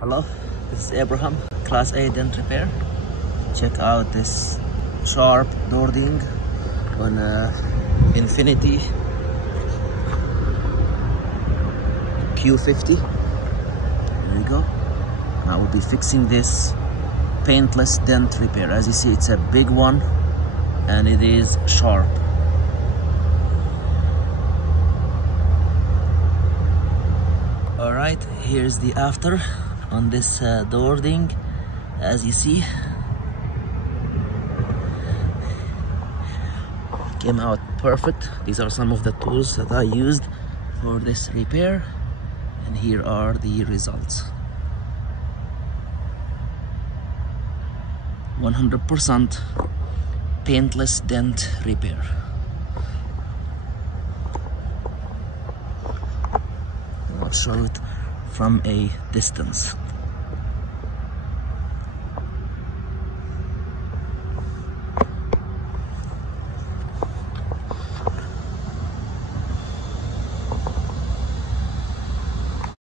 Hello, this is Abraham, Class A Dent Repair. Check out this sharp door ding on Infinity Q50. There you go. I will be fixing this paintless dent repair. As you see, it's a big one and it is sharp. Alright, here's the after on this door ding. As you see, came out perfect. These are some of the tools that I used for this repair, and here are the results. 100% paintless dent repair. I'll show it from a distance.